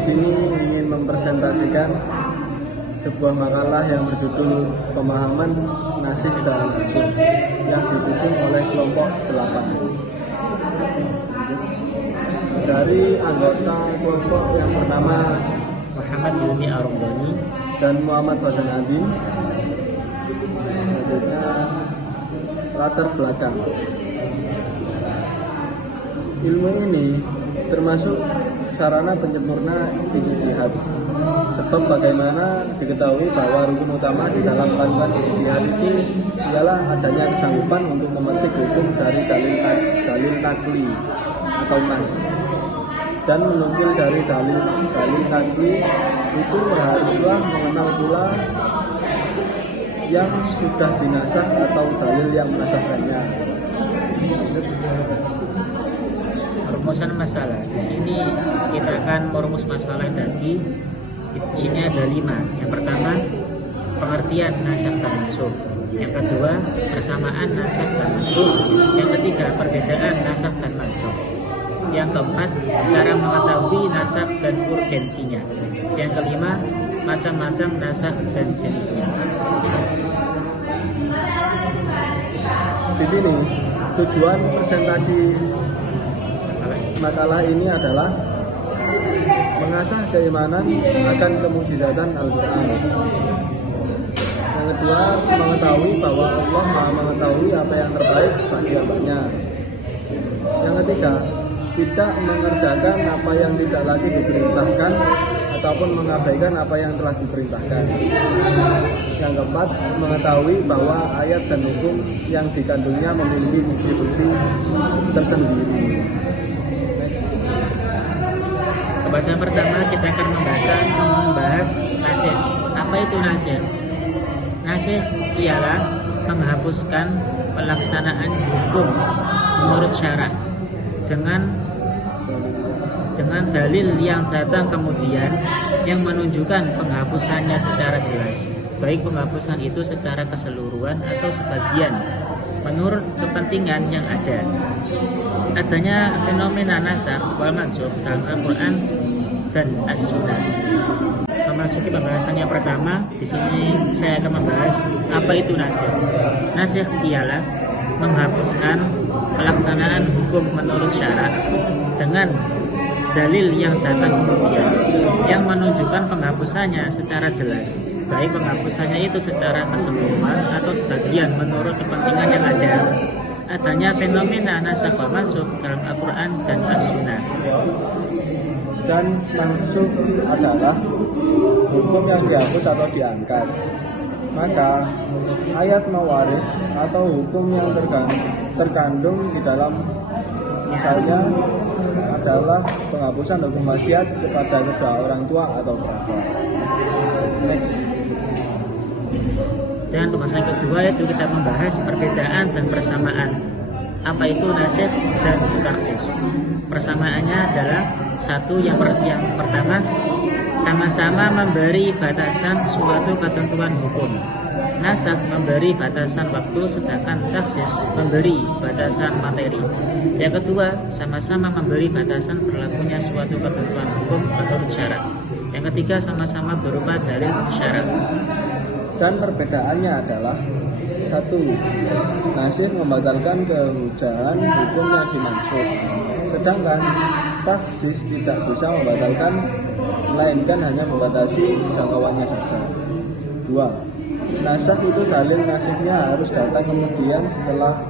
di sini ingin mempresentasikan sebuah makalah yang berjudul Pemahaman Nasikh dan Mansukh yang disusun oleh kelompok 8 dari anggota kelompok yang bernama Muhammad Hilmi Ar-Ramadhani dan Muhammad Fauzan Adin. Selanjutnya latar belakang ilmu ini termasuk sarana penyempurna ijtihad, sebab bagaimana diketahui bahwa rukun utama di dalam melakukan ijtihad itu ialah adanya kesanggupan untuk memetik hukum dari dalil nakli atau nas, dan menukil dari dalil nakli itu haruslah mengenal pula yang sudah dinasakh atau dalil yang menasahkannya. Rumusan masalah. Di sini kita akan merumus masalah tadi. Di sini ada 5. Yang pertama, pengertian nasikh dan mansukh. Yang kedua, persamaan nasikh dan mansukh. Yang ketiga, perbedaan nasikh dan mansukh. Yang keempat, cara mengetahui nasikh dan urgensinya. Yang kelima, macam-macam nasikh dan jenisnya. Di sini tujuan presentasi makalah ini adalah mengasah keimanan akan kemukjizatan Al-Quran. Yang kedua, mengetahui bahwa Allah Maha mengetahui apa yang terbaik bagi hambanya. Yang ketiga, tidak mengerjakan apa yang tidak lagi diperintahkan ataupun mengabaikan apa yang telah diperintahkan. Yang keempat, mengetahui bahwa ayat dan hukum yang dikandungnya memiliki fungsi-fungsi tersendiri. Pembahasan pertama kita akan membahas nasikh. Apa itu nasikh? Nasikh ialah menghapuskan pelaksanaan hukum menurut syarak dengan dalil yang datang kemudian yang menunjukkan penghapusannya secara jelas, baik penghapusan itu secara keseluruhan atau sebagian menurut kepentingan yang ada. Adanya fenomena nasikh wal mansukh dalam Al-Quran dan As-Sunnah. Memasuki pembahasan yang pertama, di sini saya akan membahas apa itu nasikh. Nasikh ialah menghapuskan pelaksanaan hukum menurut syarak dengan dalil yang datang kemudian yang menunjukkan penghapusannya secara jelas, baik penghapusannya itu secara keseluruhan atau sebagian menurut kepentingan yang ada. Adanya fenomena nasikh wal mansukh dalam Al-Quran dan As-Sunnah. Dan mansukh adalah hukum yang dihapus atau diangkat. Maka ayat mawarith atau hukum yang terkandung di dalam misalnya adalah penghapusan hukum wasiat kepada kedua orang tua atau kerabat. Next. Dan pembahasan kedua itu kita membahas perbedaan dan persamaan. Apa itu nasikh dan takhsis? Persamaannya adalah satu, yang pertama, sama-sama memberi batasan suatu ketentuan hukum. Nasikh memberi batasan waktu, sedangkan takhsis memberi batasan materi. Yang kedua, sama-sama memberi batasan berlakunya suatu ketentuan hukum menurut syarat. Yang ketiga, sama-sama berupa dalil syarat. Dan perbedaannya adalah satu, nasikh membatalkan kehujahan hukum yang dimaksud, sedangkan takhsis tidak bisa membatalkan, melainkan hanya membatasi jangkauannya saja. Dua, nasikh itu dalil nasikhnya harus datang kemudian setelah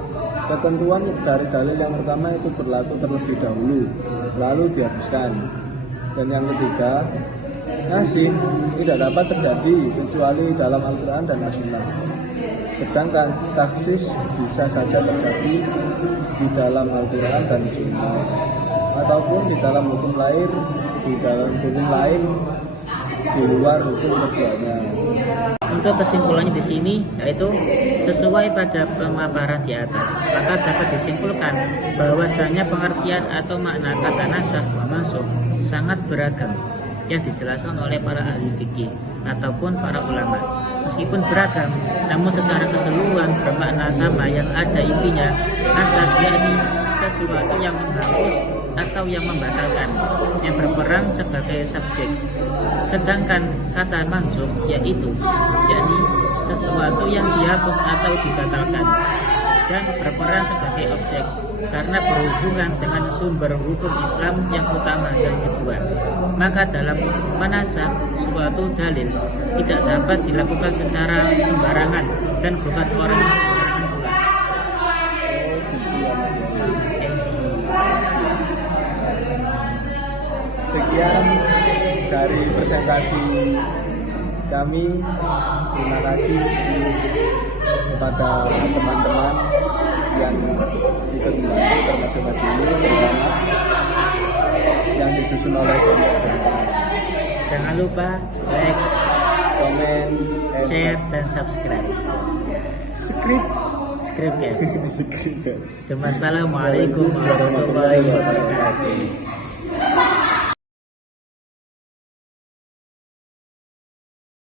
ketentuan dari dalil yang pertama itu berlaku terlebih dahulu, lalu dihapuskan. Dan yang ketiga, nasikh tidak dapat terjadi kecuali dalam Al-Quran dan As-Sunnah. Sedangkan takhsis bisa saja terjadi di dalam Al-Quran dan Sunnah, ataupun di dalam hukum lain, di luar hukum keduanya. Untuk kesimpulannya di sini yaitu sesuai pada pemaparan di atas, maka dapat disimpulkan bahwasanya pengertian atau makna kata nasikh wal mansukh sangat beragam yang dijelaskan oleh para ahli fikih ataupun para ulama. Meskipun beragam, namun secara keseluruhan bermakna sama, yang ada intinya nasikh yakni sesuatu yang menghapus atau yang membatalkan, yang berperan sebagai subjek. Sedangkan kata mansukh yakni sesuatu yang dihapus atau dibatalkan, dan berperan sebagai objek karena berhubungan dengan sumber hukum Islam yang utama dan kedua. Maka dalam menasakh suatu dalil tidak dapat dilakukan secara sembarangan dan bukan orang yang sembarangan pula. Sekian dari presentasi kami. Terima kasih kepada teman-teman yang ikut membantu, termasuk Mas ini terutama yang disusun oleh kelompok. Jangan lupa like, komen, share, dan subscribe. Subscribe ya. Subscribe. Wassalamualaikum warahmatullahi wabarakatuh.